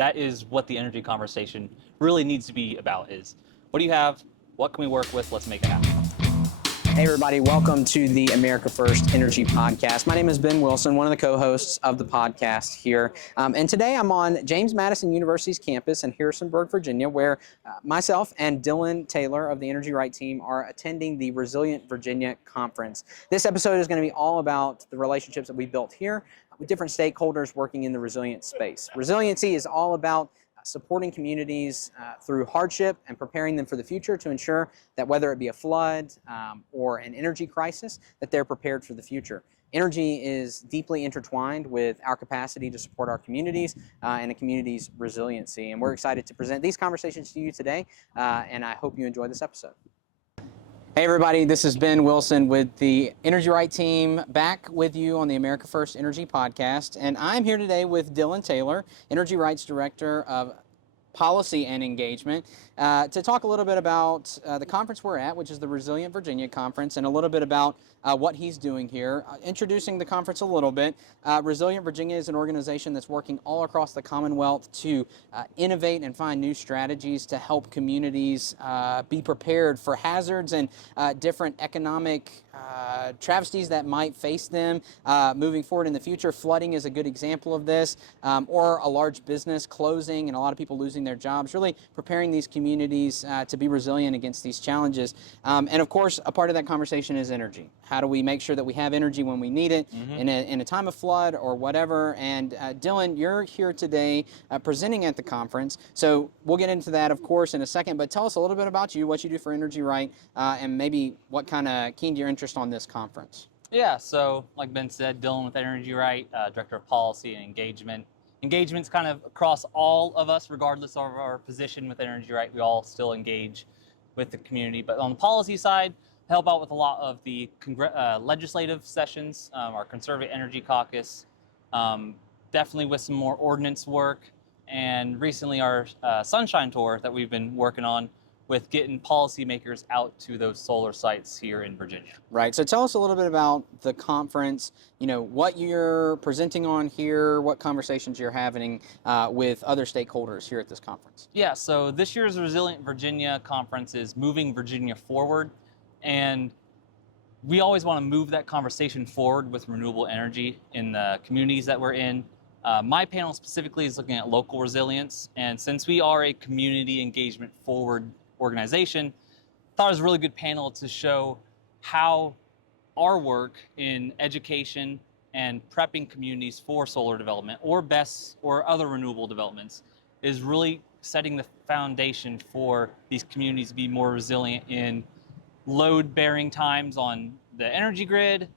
that is what the energy conversation really needs to be about is, what do you have? What can we work with? Let's make it happen. Hey everybody, welcome to the America First Energy Podcast. My name is Ben Wilson, one of the co-hosts of the podcast here. And today I'm on James Madison University's campus in Harrisonburg, Virginia, where myself and Dylan Taylor of the Energy Right team are attending the Resilient Virginia Conference. This episode is going to be all about the relationships that we built here with different stakeholders working in the resilient space. Resiliency is all about supporting communities through hardship and preparing them for the future to ensure that whether it be a flood or an energy crisis, that they're prepared for the future. Energy is deeply intertwined with our capacity to support our communities and a community's resiliency. And we're excited to present these conversations to you today, and I hope you enjoy this episode. Hey everybody, this is Ben Wilson with the Energy Right team, back with you on the America First Energy Podcast. And I'm here today with Dylan Taylor, Energy Right's Director of Policy and Engagement, to talk a little bit about the conference we're at, which is the Resilient Virginia Conference, and a little bit about what he's doing here. Introducing the conference a little bit, Resilient Virginia is an organization that's working all across the Commonwealth to innovate and find new strategies to help communities be prepared for hazards and different economic travesties that might face them moving forward in the future. Flooding is a good example of this, or a large business closing and a lot of people losing their jobs, really preparing these communities to be resilient against these challenges. And of course, a part of that conversation is energy. How do we make sure that we have energy when we need it in a time of flood or whatever? And Dylan, you're here today presenting at the conference. So we'll get into that, of course, in a second. But tell us a little bit about you, what you do for Energy Right, and maybe what kind of keyed your interest on this conference. Yeah, so like Ben said, Dylan with Energy Right, Director of Policy and Engagement. Engagement's kind of across all of us, regardless of our position with Energy Right. We all still engage with the community. But on the policy side, help out with a lot of the legislative sessions, our Conservative Energy Caucus, definitely with some more ordinance work, and recently our Sunshine Tour that we've been working on with getting policymakers out to those solar sites here in Virginia. Right, so tell us a little bit about the conference, you know, what you're presenting on here, what conversations you're having with other stakeholders here at this conference. Yeah, so this year's Resilient Virginia Conference is moving Virginia forward, and we always want to move that conversation forward with renewable energy in the communities that we're in. My panel specifically is looking at local resilience, and since we are a community engagement forward organization, I thought it was a really good panel to show how our work in education and prepping communities for solar development or BESS or other renewable developments is really setting the foundation for these communities to be more resilient in load-bearing times on the energy grid,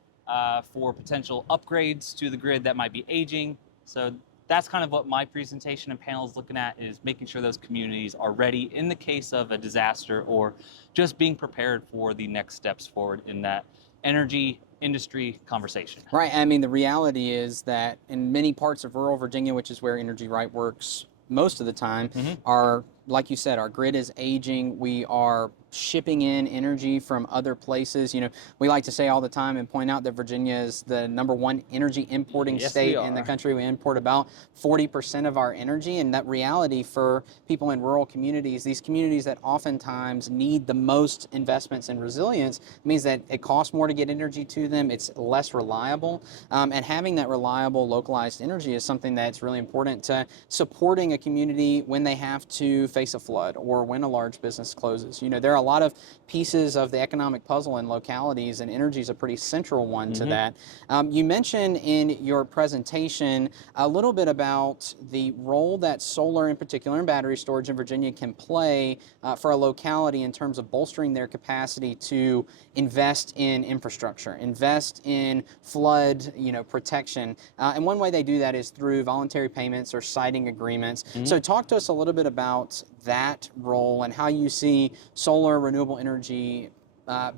for potential upgrades to the grid that might be aging. So that's kind of what my presentation and panel is looking at, is making sure those communities are ready in the case of a disaster or just being prepared for the next steps forward in that energy industry conversation. Right, I mean, the reality is that in many parts of rural Virginia, which is where Energy Right works most of the time, are, like you said, our grid is aging. We are shipping in energy from other places. You know, we like to say all the time and point out that Virginia is the #1 energy importing state in the country. We import about 40% of our energy, and that reality for people in rural communities, these communities that oftentimes need the most investments in resilience, means that it costs more to get energy to them. It's less reliable, and having that reliable, localized energy is something that's really important to supporting a community when they have to face a flood or when a large business closes. You know, there are a lot of pieces of the economic puzzle in localities, and energy is a pretty central one to that. You mentioned in your presentation a little bit about the role that solar in particular and battery storage in Virginia can play for a locality in terms of bolstering their capacity to invest in infrastructure, invest in flood, protection. And one way they do that is through voluntary payments or siting agreements. So talk to us a little bit about that role and how you see solar renewable energy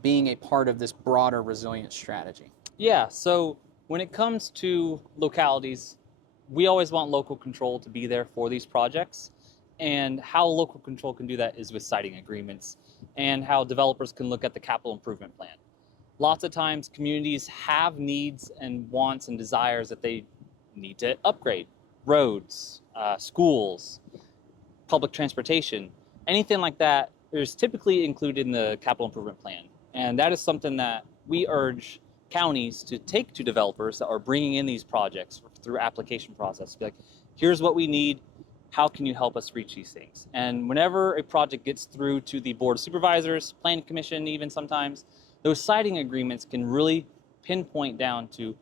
being a part of this broader resilience strategy. Yeah, so when it comes to localities, we always want local control to be there for these projects. And how local control can do that is with siting agreements and how developers can look at the capital improvement plan. Lots of times communities have needs and wants and desires that they need to upgrade. roads, schools, public transportation, anything like that is typically included in the capital improvement plan. And that is something that we urge counties to take to developers that are bringing in these projects through application process. Be like, here's what we need. How can you help us reach these things? And whenever a project gets through to the Board of Supervisors, Planning Commission even sometimes, those siting agreements can really pinpoint down to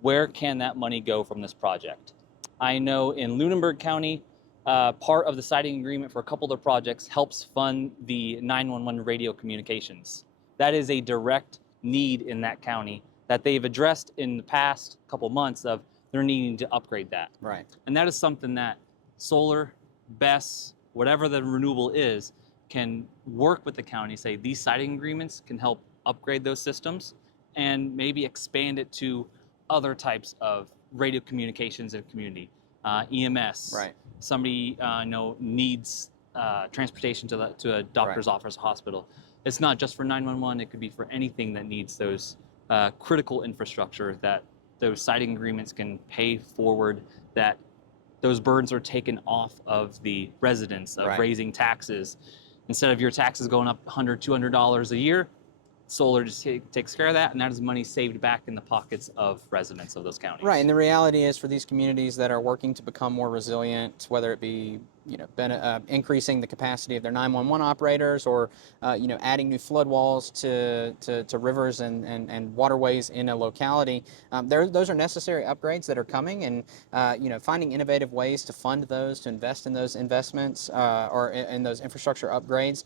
where can that money go from this project. I know in Lunenburg County, part of the siting agreement for a couple of their projects helps fund the 911 radio communications. That is a direct need in that county that they've addressed in the past couple months of they're needing to upgrade that. Right. And that is something that solar, BESS, whatever the renewable is, can work with the county, say these siting agreements can help upgrade those systems and maybe expand it to other types of radio communications in the community, EMS. Right. Somebody needs transportation to a doctor's office, hospital. It's not just for 911. It could be for anything that needs those critical infrastructure that those siting agreements can pay forward, that those burdens are taken off of the residents of raising taxes. Instead of your taxes going up $100, $200 a year, solar just takes care of that, and that is money saved back in the pockets of residents of those counties. Right, and the reality is for these communities that are working to become more resilient, whether it be increasing the capacity of their 911 operators or adding new flood walls to rivers and waterways in a locality, those are necessary upgrades that are coming, and finding innovative ways to fund those, to invest in those investments or in those infrastructure upgrades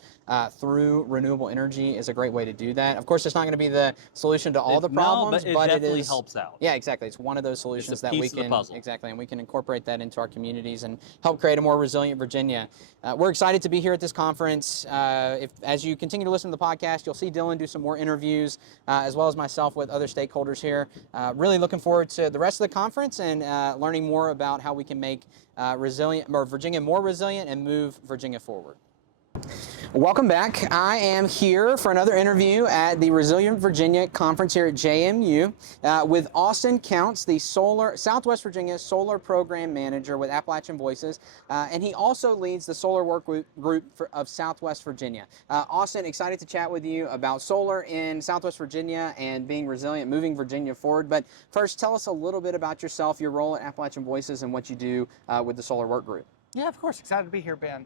through renewable energy is a great way to do that. Of course, it's not going to be the solution to all the problems, but it definitely is, helps out. Yeah, exactly. It's one of those solutions that we can exactly, and we can incorporate that into our communities and help create a more resilient Virginia. We're excited to be here at this conference. As you continue to listen to the podcast, you'll see Dylan do some more interviews, as well as myself with other stakeholders here. Really looking forward to the rest of the conference and learning more about how we can make Virginia more resilient and move Virginia forward. Welcome back. I am here for another interview at the Resilient Virginia Conference here at JMU with Austin Counts, the Southwest Virginia Solar Program Manager with Appalachian Voices, and he also leads the Solar Work Group of Southwest Virginia. Austin, excited to chat with you about solar in Southwest Virginia and being resilient, moving Virginia forward. But first, tell us a little bit about yourself, your role at Appalachian Voices, and what you do with the Solar Work Group. Yeah, of course. Excited to be here, Ben.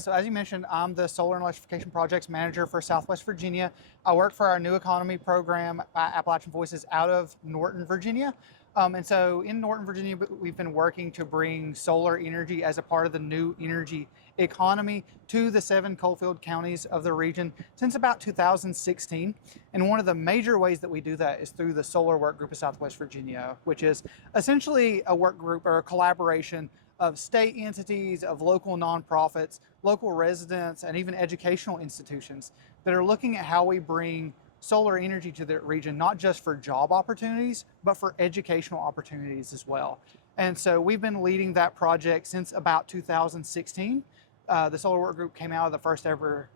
So as you mentioned, I'm the Solar and Electrification Projects Manager for Southwest Virginia. I work for our New Economy program by Appalachian Voices out of Norton, Virginia. And so in Norton, Virginia, we've been working to bring solar energy as a part of the new energy economy to the 7 coalfield counties of the region since about 2016. And one of the major ways that we do that is through the Solar Work Group of Southwest Virginia, which is essentially a work group or a collaboration of state entities, of local nonprofits, local residents, and even educational institutions that are looking at how we bring solar energy to the region, not just for job opportunities, but for educational opportunities as well. And so we've been leading that project since about 2016. The Solar Work Group came out of the first ever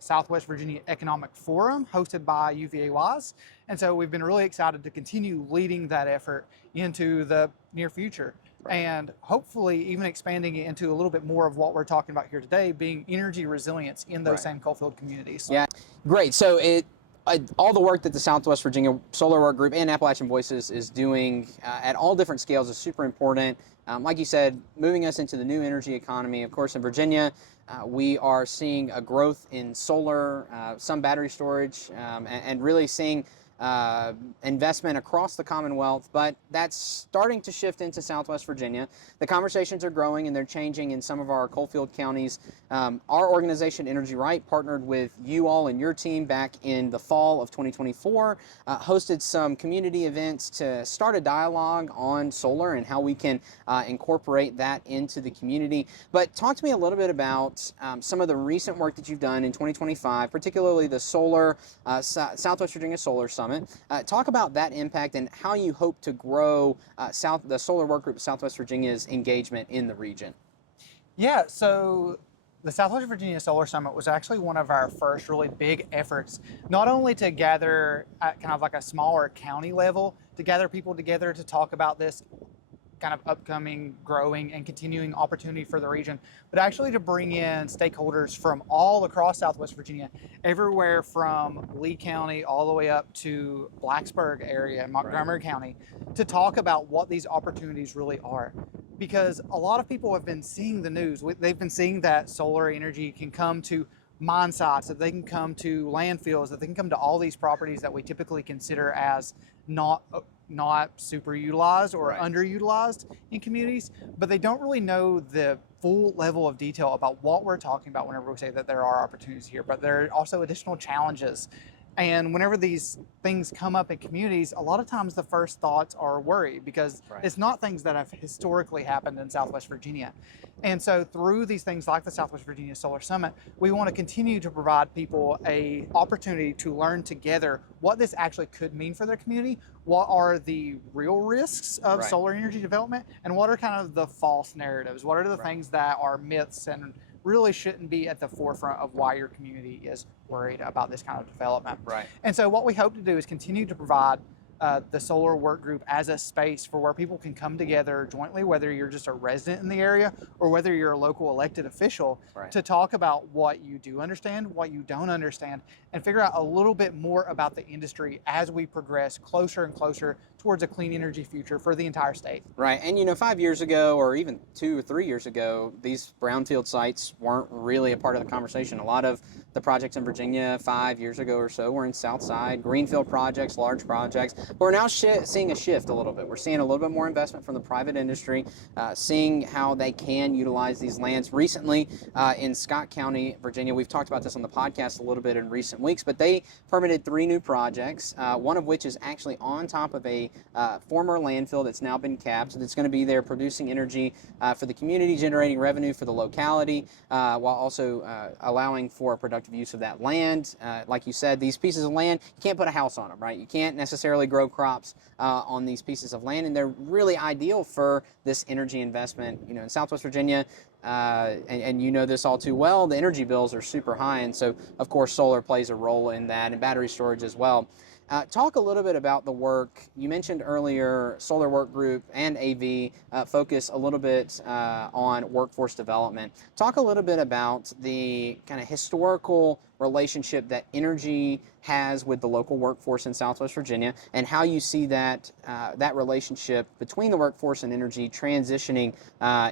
Southwest Virginia Economic Forum hosted by UVA-Wise. And so we've been really excited to continue leading that effort into the near future. And hopefully even expanding it into a little bit more of what we're talking about here today, being energy resilience in those same coalfield communities. Yeah, great. So all the work that the Southwest Virginia Solar Work Group and Appalachian Voices is doing at all different scales is super important. Like you said, moving us into the new energy economy. Of course, in Virginia, we are seeing a growth in solar, some battery storage, and really seeing investment across the Commonwealth, but that's starting to shift into Southwest Virginia. The conversations are growing and they're changing in some of our coalfield counties. Our organization, Energy Right, partnered with you all and your team back in the fall of 2024, hosted some community events to start a dialogue on solar and how we can incorporate that into the community. But talk to me a little bit about some of the recent work that you've done in 2025, particularly the Southwest Virginia Solar Summit. Talk about that impact and how you hope to grow the Solar Work Group of Southwest Virginia's engagement in the region. Yeah, so the Southwest Virginia Solar Summit was actually one of our first really big efforts, not only to gather at kind of like a smaller county level, to gather people together to talk about this kind of upcoming, growing, and continuing opportunity for the region, but actually to bring in stakeholders from all across Southwest Virginia, everywhere from Lee County all the way up to Blacksburg area and Montgomery County, to talk about what these opportunities really are. Because a lot of people have been seeing the news. They've been seeing that solar energy can come to mine sites, that they can come to landfills, that they can come to all these properties that we typically consider as not super utilized or underutilized in communities, but they don't really know the full level of detail about what we're talking about whenever we say that there are opportunities here, but there are also additional challenges. And whenever these things come up in communities, a lot of times the first thoughts are worry, because it's not things that have historically happened in Southwest Virginia. And so through these things like the Southwest Virginia Solar Summit, we want to continue to provide people an opportunity to learn together what this actually could mean for their community, what are the real risks of solar energy development, and what are kind of the false narratives, what are the things that are myths and really shouldn't be at the forefront of why your community is worried about this kind of development. And so what we hope to do is continue to provide the solar work group as a space for where people can come together jointly, whether you're just a resident in the area or whether you're a local elected official, to talk about what you do understand, what you don't understand, and figure out a little bit more about the industry as we progress closer and closer towards a clean energy future for the entire state. And you know, 5 years ago, or even 2 or 3 years ago, these brownfield sites weren't really a part of the conversation. A lot of the projects in Virginia 5 years ago or so were in Southside, greenfield projects, large projects. But we're now seeing a shift a little bit. We're seeing a little bit more investment from the private industry, seeing how they can utilize these lands. Recently, in Scott County, Virginia, we've talked about this on the podcast a little bit in recent weeks, but they permitted 3 new projects, one of which is actually on top of a former landfill that's now been capped, so that's going to be there producing energy for the community, generating revenue for the locality, while also allowing for a productive use of that land. Like you said, these pieces of land, you can't put a house on them, right? You can't necessarily grow crops on these pieces of land, and they're really ideal for this energy investment. You know, in Southwest Virginia, and you know this all too well, the energy bills are super high, and so of course solar plays a role in that, and battery storage as well. Talk a little bit about the work. You mentioned earlier Solar Work Group and AV focus a little bit on workforce development. Talk a little bit about the kind of historical relationship that energy has with the local workforce in Southwest Virginia, and how you see that that relationship between the workforce and energy transitioning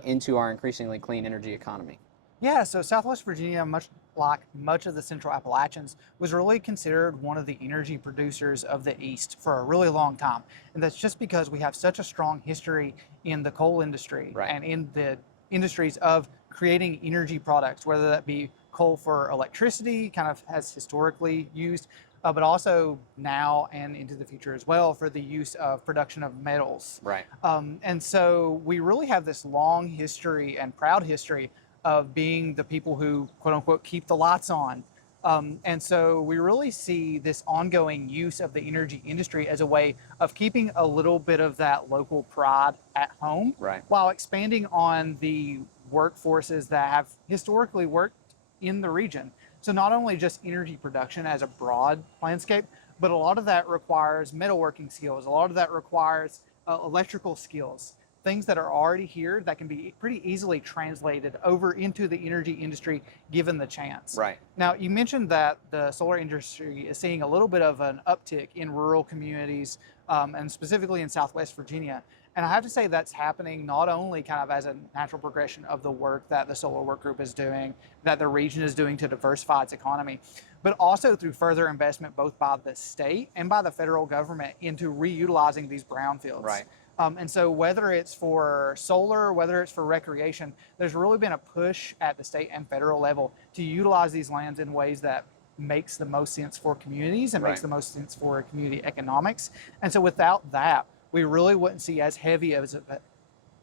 into our increasingly clean energy economy. Yeah, so Southwest Virginia, much like much of the Central Appalachians, was really considered one of the energy producers of the East for a really long time. And that's just because we have such a strong history in the coal industry and in the industries of creating energy products, whether that be coal for electricity, kind of has historically used, but also now and into the future as well for the use of production of metals. And so we really have this long history and proud history of being the people who, quote unquote, keep the lights on. And so we really see this ongoing use of the energy industry as a way of keeping a little bit of that local pride at home, while expanding on the workforces that have historically worked in the region. So not only just energy production as a broad landscape, but a lot of that requires metalworking skills. A lot of that requires electrical skills. Things that are already here that can be pretty easily translated over into the energy industry given the chance. Now, you mentioned that the solar industry is seeing a little bit of an uptick in rural communities, and specifically in Southwest Virginia. And I have to say that's happening not only kind of as a natural progression of the work that the Solar Work Group is doing, that the region is doing to diversify its economy, but also through further investment both by the state and by the federal government into reutilizing these brownfields. And so whether it's for solar, whether it's for recreation, there's really been a push at the state and federal level to utilize these lands in ways that makes the most sense for communities and makes the most sense for community economics. And so without that, we really wouldn't see as heavy of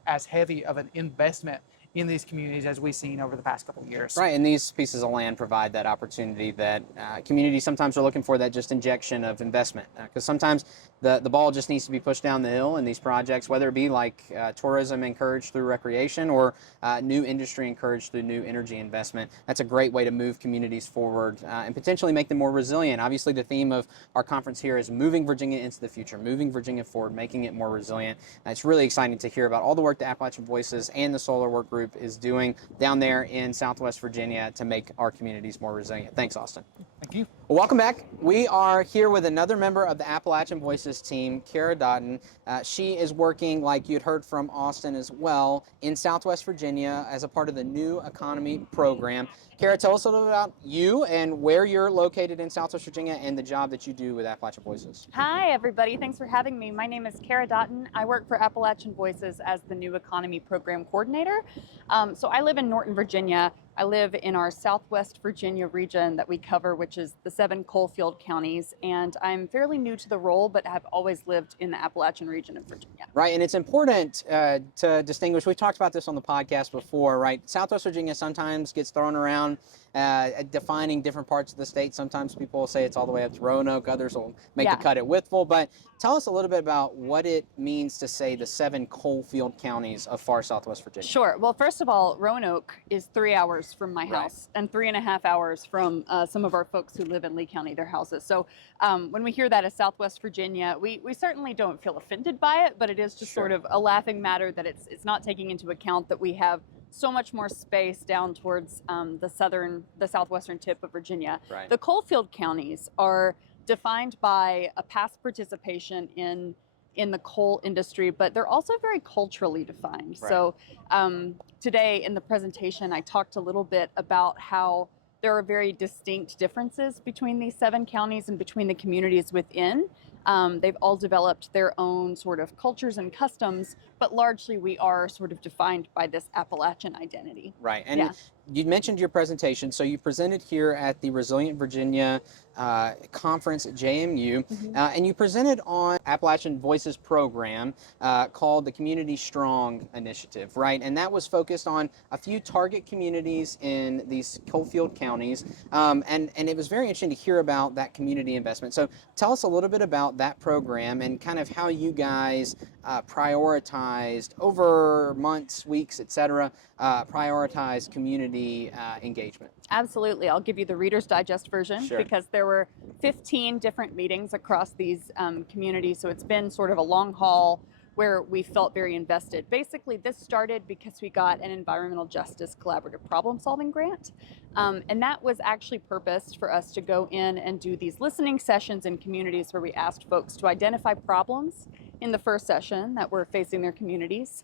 an investment in these communities as we've seen over the past couple of years. Right, and these pieces of land provide that opportunity that communities sometimes are looking for, that just injection of investment. Because sometimes the ball just needs to be pushed down the hill in these projects, whether it be like tourism encouraged through recreation or new industry encouraged through new energy investment. That's a great way to move communities forward and potentially make them more resilient. Obviously, the theme of our conference here is moving Virginia into the future, moving Virginia forward, making it more resilient. It's really exciting to hear about all the work the Appalachian Voices and the Solar Work Group is doing down there in Southwest Virginia to make our communities more resilient. Thanks, Austin. Thank you. Well, welcome back. We are here with another member of the Appalachian Voices team, Corin Dotten. She is working, like you'd heard from Austin as well, in Southwest Virginia as a part of the New Economy program. Corin, tell us a little about you and where you're located in Southwest Virginia and the job that you do with Appalachian Voices. Hi, everybody. Thanks for having me. My name is Corin Dotten. I work for Appalachian Voices as the New Economy Program Coordinator. So I live in Norton, Virginia. I live in our Southwest Virginia region that we cover, which is the 7 coalfield counties. And I'm fairly new to the role, but have always lived in the Appalachian region of Virginia. Right, and it's important to distinguish. We've talked about this on the podcast before, right? Southwest Virginia sometimes gets thrown around defining different parts of the state. Sometimes people will say it's all the way up to Roanoke. Others will make the cut at Whitful. But tell us a little bit about what it means to say the 7 coalfield counties of far Southwest Virginia. Sure. Well, first of all, Roanoke is 3 hours from my house and 3.5 hours from some of our folks who live in Lee County, their houses. So when we hear that as Southwest Virginia, we certainly don't feel offended by it, but it is just sort of a laughing matter that it's not taking into account that we have so much more space down towards the southwestern tip of Virginia. Right. The coalfield counties are defined by a past participation in the coal industry, but they're also very culturally defined. Right. So today in the presentation, I talked a little bit about how there are very distinct differences between these 7 counties and between the communities within. They've all developed their own sort of cultures and customs, but largely we are sort of defined by this Appalachian identity. Right, and you mentioned your presentation, so you presented here at the Resilient Virginia conference at JMU, and you presented on Appalachian Voices program called the Community Strong Initiative, right? And that was focused on a few target communities in these coalfield counties, and it was very interesting to hear about that community investment. So tell us a little bit about that program and kind of how you guys prioritized over months, weeks, etc., prioritized community engagement. Absolutely. I'll give you the Reader's Digest version because there were 15 different meetings across these communities. So it's been sort of a long haul where we felt very invested. Basically, this started because we got an environmental justice collaborative problem solving grant. And that was actually purposed for us to go in and do these listening sessions in communities where we asked folks to identify problems in the first session that were facing their communities.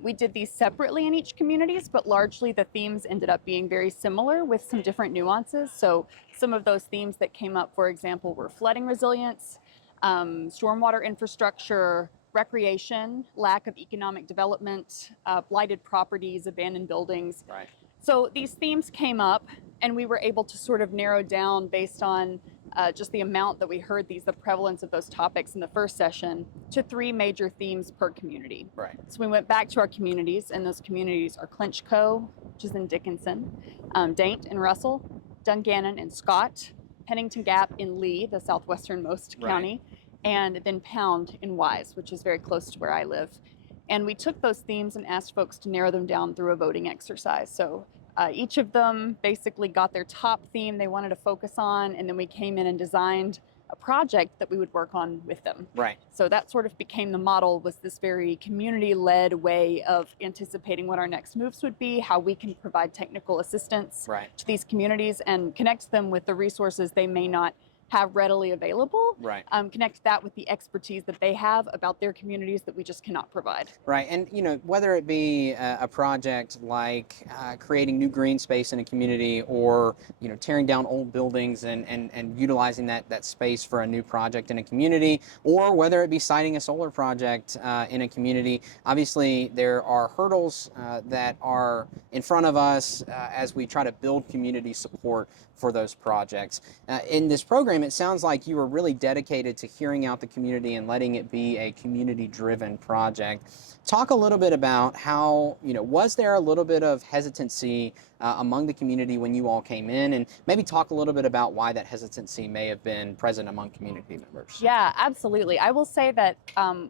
We did these separately in each communities, but largely the themes ended up being very similar with some different nuances. So some of those themes that came up, for example, were flooding resilience, stormwater infrastructure, recreation, lack of economic development, blighted properties, abandoned buildings. Right. So these themes came up and we were able to sort of narrow down based on just the amount that we heard the prevalence of those topics in the first session to 3 major themes per community. Right. So we went back to our communities, and those communities are Clinchco, which is in Dickinson, Dent and Russell, Dungannon and Scott, Pennington Gap in Lee, the southwesternmost county, and then Pound in Wise, which is very close to where I live. And we took those themes and asked folks to narrow them down through a voting exercise. So each of them basically got their top theme they wanted to focus on, and then we came in and designed a project that we would work on with them. Right. So that sort of became the model, was this very community-led way of anticipating what our next moves would be, how we can provide technical assistance to these communities and connect them with the resources they may not have readily available. Right. Connect that with the expertise that they have about their communities that we just cannot provide. Right, and whether it be a project like creating new green space in a community, or tearing down old buildings and utilizing that space for a new project in a community, or whether it be siting a solar project in a community, obviously there are hurdles that are in front of us as we try to build community support for those projects. In this program, program, it sounds like you were really dedicated to hearing out the community and letting it be a community-driven project. Talk a little bit about how, was there a little bit of hesitancy among the community when you all came in, and maybe talk a little bit about why that hesitancy may have been present among community members. Yeah, absolutely. I will say that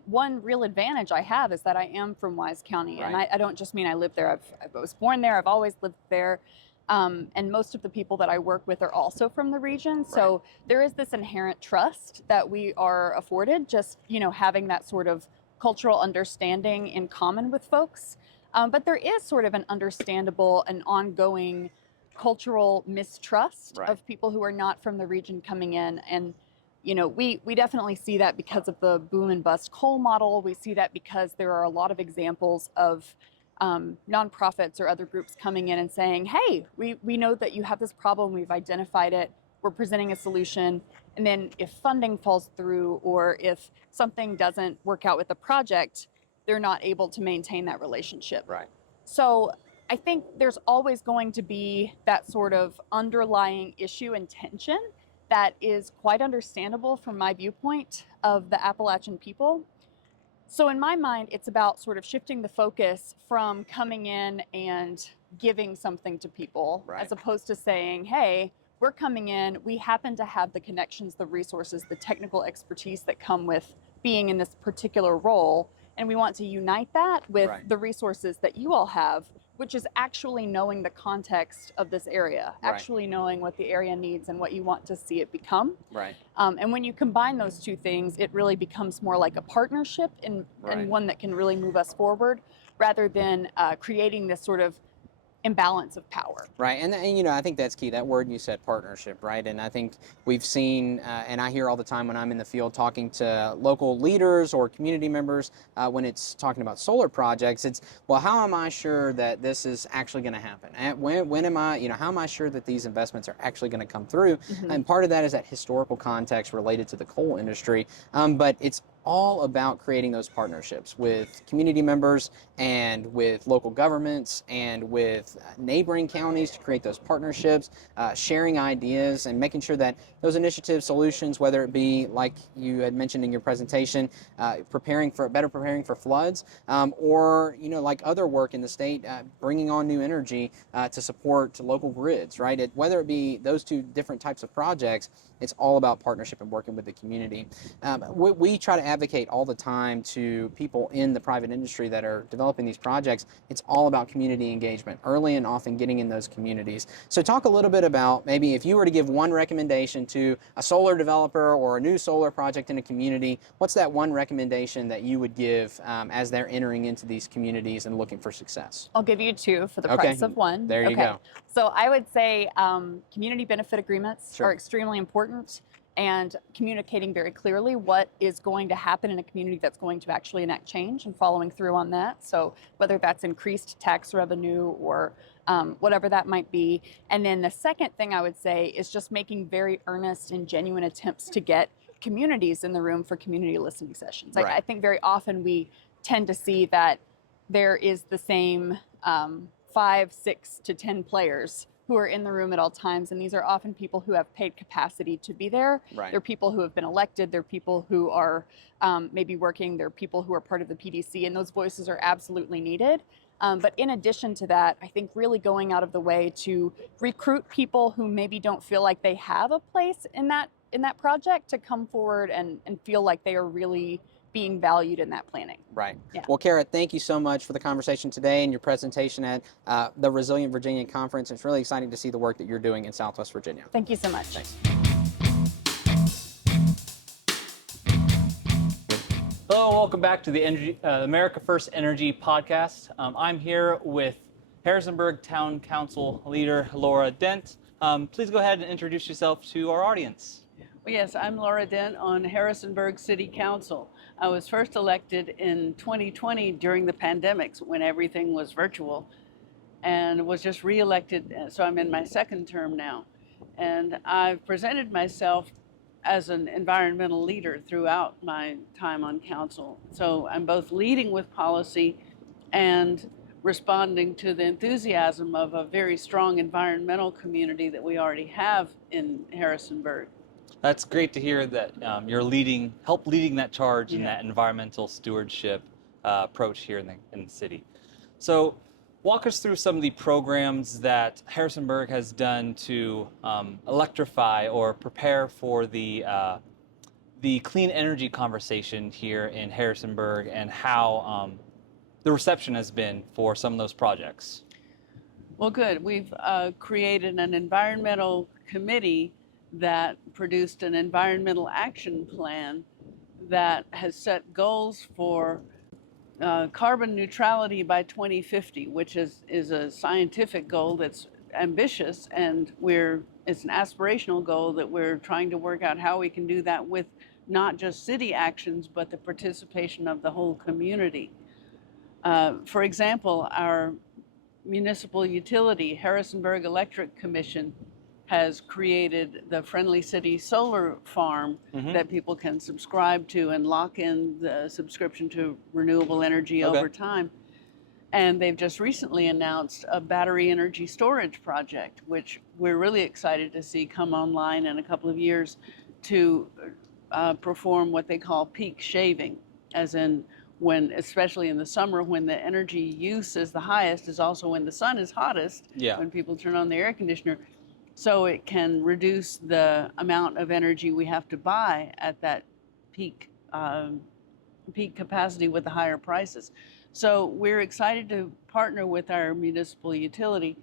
one real advantage I have is that I am from Wise County, and I don't just mean I live there. I was born there. I've always lived there. And most of the people that I work with are also from the region. So there is this inherent trust that we are afforded, just, having that sort of cultural understanding in common with folks. But there is sort of an understandable and ongoing cultural mistrust of people who are not from the region coming in. And, we definitely see that because of the boom and bust coal model. We see that because there are a lot of examples of nonprofits or other groups coming in and saying, hey, we know that you have this problem, we've identified it, we're presenting a solution. And then if funding falls through or if something doesn't work out with the project, they're not able to maintain that relationship. Right. So I think there's always going to be that sort of underlying issue and tension that is quite understandable from my viewpoint of the Appalachian people. So in my mind, it's about sort of shifting the focus from coming in and giving something to people, as opposed to saying, hey, we're coming in, we happen to have the connections, the resources, the technical expertise that come with being in this particular role, and we want to unite that with the resources that you all have, which is actually knowing the context of this area, actually knowing what the area needs and what you want to see it become. And when you combine those two things, it really becomes more like a partnership and one that can really move us forward, rather than creating this sort of imbalance of power. And I think that's key, that word you said, partnership, and I think we've seen, and I hear all the time when I'm in the field talking to local leaders or community members, when it's talking about solar projects, it's, well, how am I sure that this is actually going to happen? And when am I, how am I sure that these investments are actually going to come through? And part of that is that historical context related to the coal industry, but it's all about creating those partnerships with community members and with local governments and with neighboring counties to create those partnerships, sharing ideas and making sure that those initiatives, solutions, whether it be like you had mentioned in your presentation, preparing for floods, or like other work in the state, bringing on new energy to support local grids, whether it be those two different types of projects, it's all about partnership and working with the community. We try to advocate all the time to people in the private industry that are developing these projects. It's all about community engagement, early and often getting in those communities. So talk a little bit about, maybe if you were to give one recommendation to a solar developer or a new solar project in a community, what's that one recommendation that you would give as they're entering into these communities and looking for success? I'll give you two for the price of one. There you go. So I would say community benefit agreements are extremely important, and communicating very clearly what is going to happen in a community that's going to actually enact change and following through on that. So whether that's increased tax revenue or whatever that might be. And then the second thing I would say is just making very earnest and genuine attempts to get communities in the room for community listening sessions. I think very often we tend to see that there is the same 5, 6 to 10 players who are in the room at all times, and these are often people who have paid capacity to be there. They're people who have been elected, they're people who are maybe working, they're people who are part of the PDC, and those voices are absolutely needed. But in addition to that, I think really going out of the way to recruit people who maybe don't feel like they have a place in that project to come forward and feel like they are really being valued in that planning. Well, Kara, thank you so much for the conversation today and your presentation at the Resilient Virginia Conference. It's really exciting to see the work that you're doing in Southwest Virginia. Thank you so much. Thanks. Hello, welcome back to the America First Energy podcast. I'm here with Harrisonburg Town Council leader Laura Dent. Please go ahead and introduce yourself to our audience. Well, yes, I'm Laura Dent on Harrisonburg City Council. I was first elected in 2020 during the pandemics when everything was virtual, and was just re-elected, so I'm in my second term now. And I've presented myself as an environmental leader throughout my time on council. So I'm both leading with policy and responding to the enthusiasm of a very strong environmental community that we already have in Harrisonburg. That's great to hear that you're help leading that charge in that environmental stewardship approach here in the city. So walk us through some of the programs that Harrisonburg has done to electrify or prepare for the clean energy conversation here in Harrisonburg, and how the reception has been for some of those projects. Well, good. We've created an environmental committee that produced an environmental action plan that has set goals for carbon neutrality by 2050, which is a scientific goal that's ambitious, and it's an aspirational goal that we're trying to work out how we can do that with not just city actions, but the participation of the whole community. For example, our municipal utility, Harrisonburg Electric Commission, has created the Friendly City Solar Farm that people can subscribe to and lock in the subscription to renewable energy over time. And they've just recently announced a battery energy storage project, which we're really excited to see come online in a couple of years to perform what they call peak shaving, as in when, especially in the summer, when the energy use is the highest, is also when the sun is hottest, when people turn on the air conditioner. So it can reduce the amount of energy we have to buy at that peak capacity with the higher prices. So we're excited to partner with our municipal utility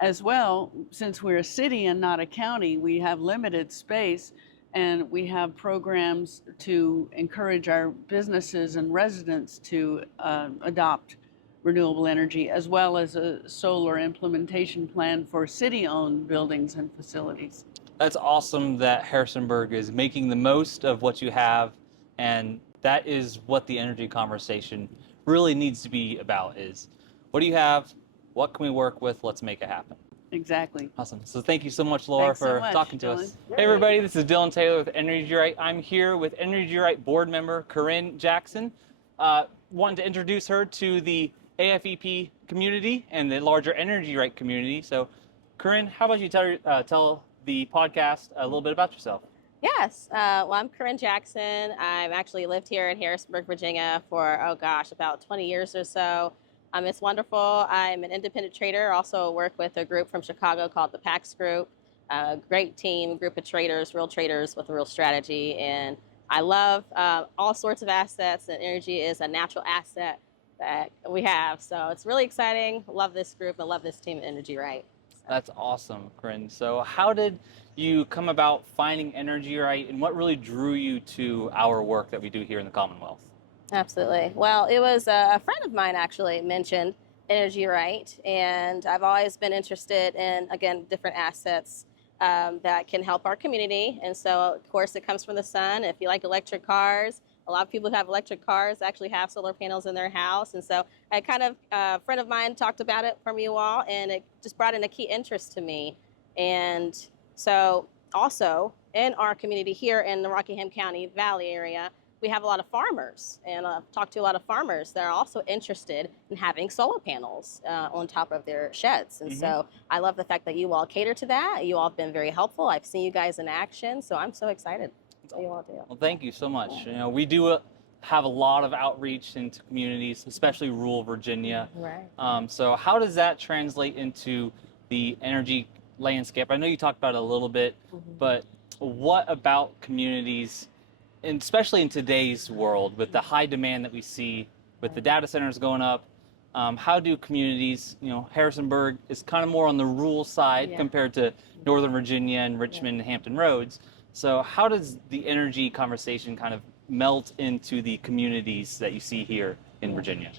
as well. Since we're a city and not a county, we have limited space, and we have programs to encourage our businesses and residents to adopt renewable energy, as well as a solar implementation plan for city-owned buildings and facilities. That's awesome that Harrisonburg is making the most of what you have, and that is what the energy conversation really needs to be about, is what do you have, what can we work with, let's make it happen. Exactly. Awesome. So thank you so much, Laura, for talking to us. Hey everybody, this is Dylan Taylor with Energy Right. I'm here with Energy Right board member Corin Jackson. Wanted to introduce her to the AFEP community and the larger Energy Right community. So Corin, how about you tell the podcast a little bit about yourself? Yes. Well, I'm Corin Jackson. I've actually lived here in Harrisonburg, Virginia for, about 20 years or so. It's wonderful. I'm an independent trader. Also work with a group from Chicago called the PAX Group. A great team, group of traders, real traders with a real strategy. And I love all sorts of assets, and energy is a natural asset that we have. So it's really exciting. Love this group. I love this team at Energy Right. That's awesome, Corinne. So how did you come about finding Energy Right, and what really drew you to our work that we do here in the Commonwealth? Absolutely. Well, it was a friend of mine actually mentioned Energy Right, and I've always been interested in, again, different assets that can help our community. And so, of course, it comes from the sun. If you like electric cars, a lot of people who have electric cars actually have solar panels in their house. And so a friend of mine talked about it from you all, and it just brought in a key interest to me. And so also in our community here in the Rockingham County Valley area, we have a lot of farmers, and I've talked to a lot of farmers that are also interested in having solar panels on top of their sheds. And so I love the fact that you all cater to that. You all have been very helpful. I've seen you guys in action, so I'm so excited. That's what you all do. Well, thank you so much. You know, we do have a lot of outreach into communities, especially rural Virginia. Right. So how does that translate into the energy landscape? I know you talked about it a little bit, but what about communities, and especially in today's world with the high demand that we see with the data centers going up, how do communities, Harrisonburg is kind of more on the rural side compared to Northern Virginia and Richmond and Hampton Roads. So how does the energy conversation kind of melt into the communities that you see here in Virginia?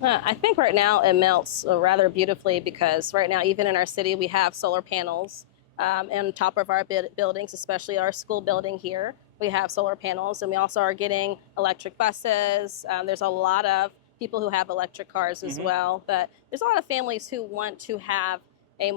I think right now it melts rather beautifully, because right now, even in our city, we have solar panels on top of our buildings, especially our school building here. We have solar panels, and we also are getting electric buses. There's a lot of people who have electric cars as well, but there's a lot of families who want to have a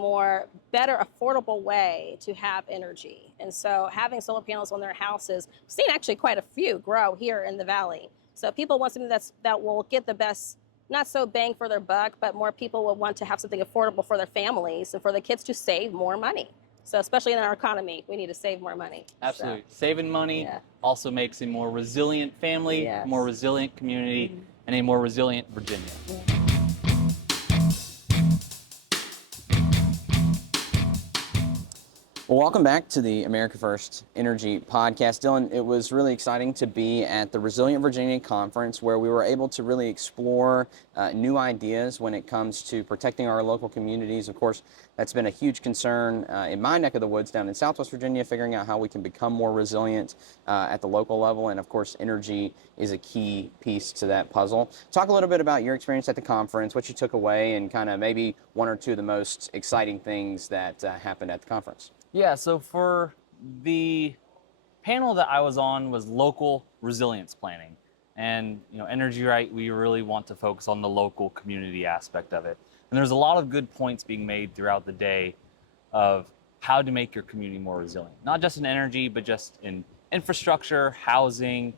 better affordable way to have energy. And so having solar panels on their houses, we've seen actually quite a few grow here in the Valley. So people want something that will get the best, not so bang for their buck, but more people will want to have something affordable for their families and for the kids to save more money. So especially in our economy, we need to save more money. Absolutely. Saving money Yeah. also makes a more resilient family, Yes. more resilient community, and a more resilient Virginia. Well, welcome back to the America First Energy Podcast. Dylan, it was really exciting to be at the Resilient Virginia Conference, where we were able to really explore new ideas when it comes to protecting our local communities. Of course, that's been a huge concern in my neck of the woods down in Southwest Virginia, figuring out how we can become more resilient at the local level. And of course, energy is a key piece to that puzzle. Talk a little bit about your experience at the conference, what you took away, and kind of maybe one or two of the most exciting things that happened at the conference. Yeah, so for the panel that I was on was local resilience planning. And Energy Right, we really want to focus on the local community aspect of it. And there's a lot of good points being made throughout the day of how to make your community more resilient. Not just in energy, but just in infrastructure, housing,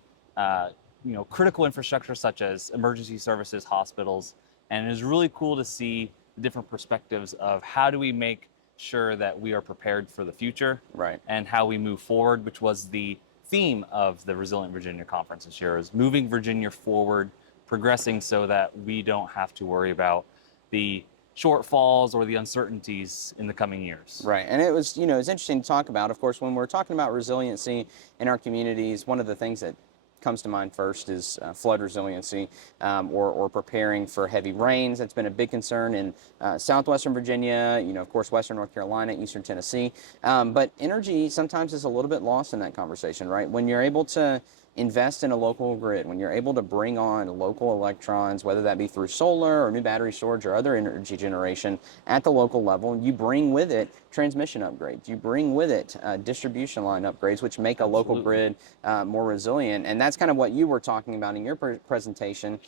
critical infrastructure such as emergency services, hospitals. And it was really cool to see the different perspectives of how do we make sure that we are prepared for the future, right, and how we move forward, which was the theme of the Resilient Virginia Conference this year, is moving Virginia forward, progressing so that we don't have to worry about the shortfalls or the uncertainties in the coming years. Right, and it was, it's interesting to talk about. Of course, when we're talking about resiliency in our communities, one of the things that comes to mind first is flood resiliency, or preparing for heavy rains. That's been a big concern in southwestern Virginia, of course, western North Carolina, eastern Tennessee. But energy sometimes is a little bit lost in that conversation, right? When you're able to invest in a local grid, when you're able to bring on local electrons, whether that be through solar or new battery storage or other energy generation at the local level, you bring with it transmission upgrades. You bring with it distribution line upgrades, which make a local grid more resilient. And that's kind of what you were talking about in your presentation.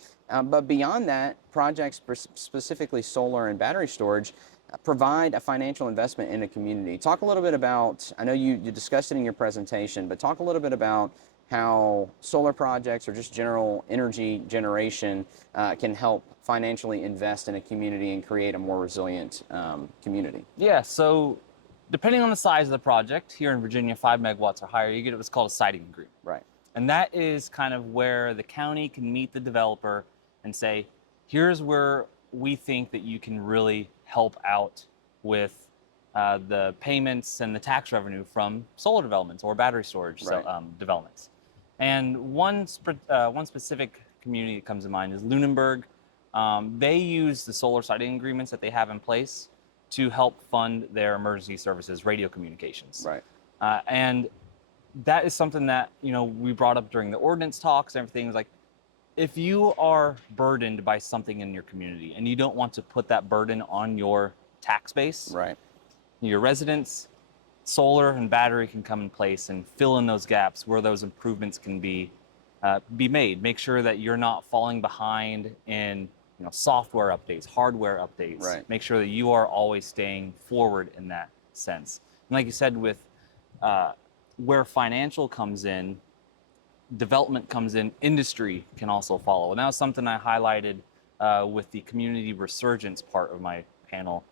But beyond that, projects specifically solar and battery storage provide a financial investment in a community. Talk a little bit about, I know you discussed it in your presentation, but talk a little bit about how solar projects or just general energy generation can help financially invest in a community and create a more resilient community. Yeah, so depending on the size of the project, here in Virginia, 5 megawatts or higher, you get what's called a siting agreement. Right. And that is kind of where the county can meet the developer and say, here's where we think that you can really help out with the payments and the tax revenue from solar developments or battery storage developments. And one specific community that comes to mind is Lunenburg. They use the solar siting agreements that they have in place to help fund their emergency services radio communications. Right. And that is something that we brought up during the ordinance talks and everything. Is like, if you are burdened by something in your community and you don't want to put that burden on your tax base, right, your residents, solar and battery can come in place and fill in those gaps where those improvements can be made. Make sure that you're not falling behind in software updates, hardware updates. Right. Make sure that you are always staying forward in that sense. And like you said, with where financial comes in, development comes in, industry can also follow. And that was something I highlighted with the community resurgence part of my panel,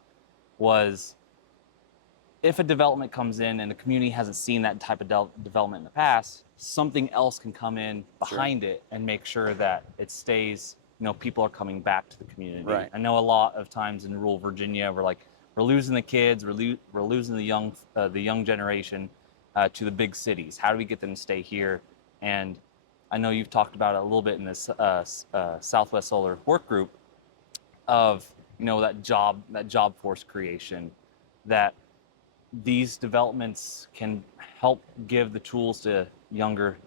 was if a development comes in and the community hasn't seen that type of development in the past, something else can come in behind it and make sure that it stays, people are coming back to the community. Right. I know a lot of times in rural Virginia, we're losing the kids, we're losing the young generation to the big cities. How do we get them to stay here? And I know you've talked about it a little bit in this Southwest Solar work group of, that job force creation, that these developments can help give the tools to younger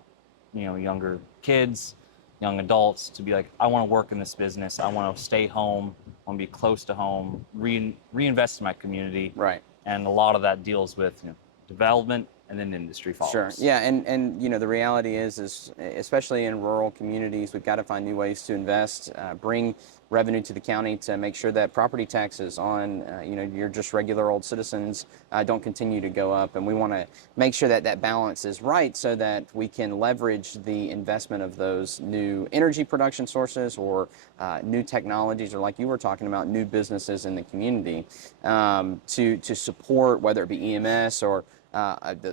kids, young adults to be like, I want to work in this business. I want to stay home. I want to be close to home, reinvest in my community. right. And a lot of that deals with development and then industry follows. Sure. Yeah, and the reality is especially in rural communities, we've got to find new ways to invest, bring revenue to the county to make sure that property taxes on your just regular old citizens don't continue to go up, and we want to make sure that that balance is right so that we can leverage the investment of those new energy production sources or new technologies, or like you were talking about, new businesses in the community to support, whether it be EMS or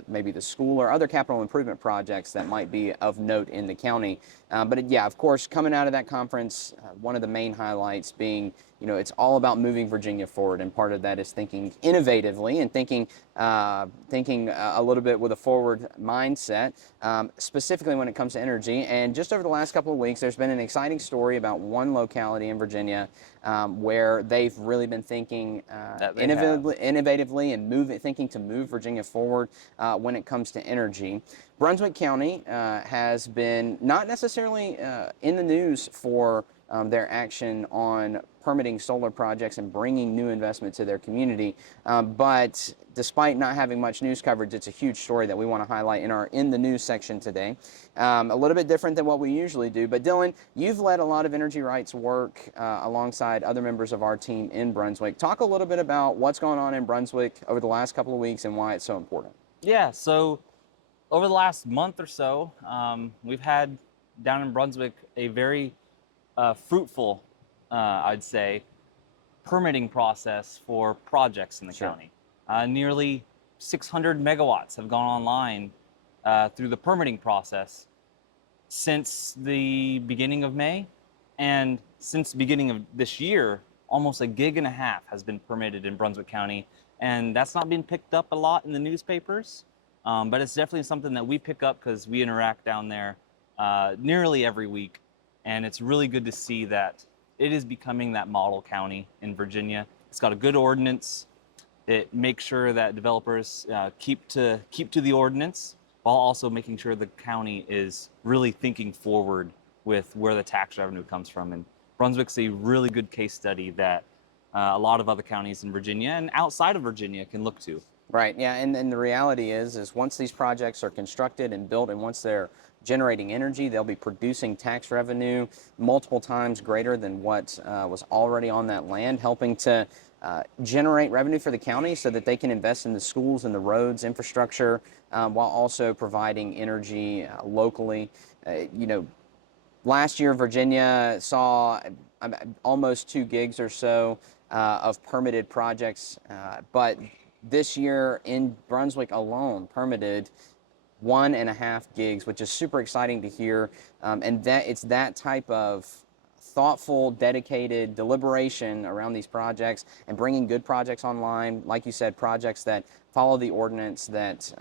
maybe the school or other capital improvement projects that might be of note in the county. But of course, coming out of that conference, one of the main highlights being, it's all about moving Virginia forward, and part of that is thinking innovatively and thinking a little bit with a forward mindset, specifically when it comes to energy. And just over the last couple of weeks, there's been an exciting story about one locality in Virginia where they've really been thinking innovatively and thinking to move Virginia forward when it comes to energy. Brunswick County has been not necessarily in the news for their action on permitting solar projects and bringing new investment to their community, but despite not having much news coverage, it's a huge story that we want to highlight in the news section today. A little bit different than what we usually do, but Dylan, you've led a lot of energy rights work alongside other members of our team in Brunswick. Talk a little bit about what's going on in Brunswick over the last couple of weeks and why it's so important. Yeah, so over the last month or so, we've had down in Brunswick a very fruitful, I'd say, permitting process for projects in the county. Nearly 600 megawatts have gone online through the permitting process since the beginning of May, and since the beginning of this year, almost 1.5 gigs has been permitted in Brunswick County, and that's not been picked up a lot in the newspapers, but it's definitely something that we pick up because we interact down there nearly every week, and it's really good to see that it is becoming that model county in Virginia. It's got a good ordinance. It makes sure that developers keep to the ordinance, while also making sure the county is really thinking forward with where the tax revenue comes from. And Brunswick's a really good case study that a lot of other counties in Virginia and outside of Virginia can look to. Right, yeah, and the reality is once these projects are constructed and built, and once they're generating energy, they'll be producing tax revenue multiple times greater than what was already on that land, helping to generate revenue for the county so that they can invest in the schools and the roads, infrastructure, while also providing energy locally. Last year, Virginia saw almost 2 gigs or so of permitted projects, but this year in Brunswick alone permitted 1.5 gigs, which is super exciting to hear, and that it's that type of thoughtful, dedicated deliberation around these projects and bringing good projects online, like you said, projects that follow the ordinance, that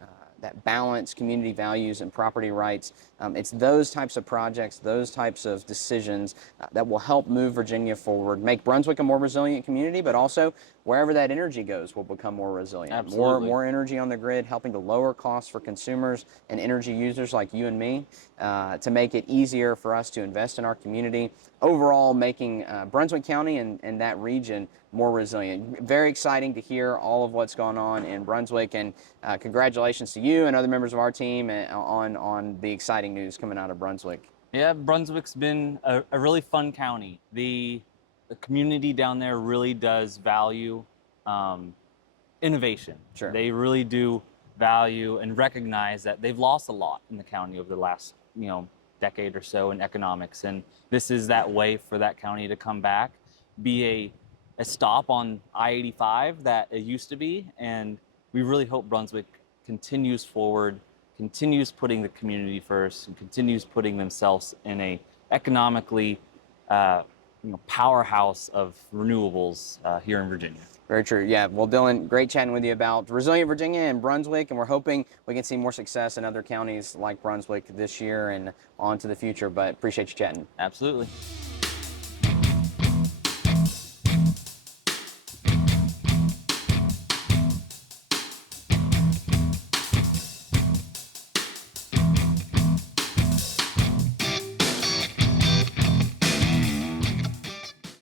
balance community values and property rights. It's those types of projects, those types of decisions that will help move Virginia forward, make Brunswick a more resilient community, but also wherever that energy goes will become more resilient. Absolutely. More energy on the grid, helping to lower costs for consumers and energy users like you and me, to make it easier for us to invest in our community, overall making Brunswick County and that region more resilient. Very exciting to hear all of what's going on in Brunswick, and congratulations to you and other members of our team on the exciting news coming out of Brunswick. Yeah, Brunswick's been a really fun county. The community down there really does value innovation. Sure. They really do value and recognize that they've lost a lot in the county over the last decade or so in economics, and this is that way for that county to come back, be a stop on I-85 that it used to be, and we really hope Brunswick continues forward, continues putting the community first, and continues putting themselves in a economically powerhouse of renewables here in Virginia. Very true. Yeah. Well, Dylan, great chatting with you about resilient Virginia and Brunswick, and we're hoping we can see more success in other counties like Brunswick this year and on to the future, but appreciate you chatting. Absolutely.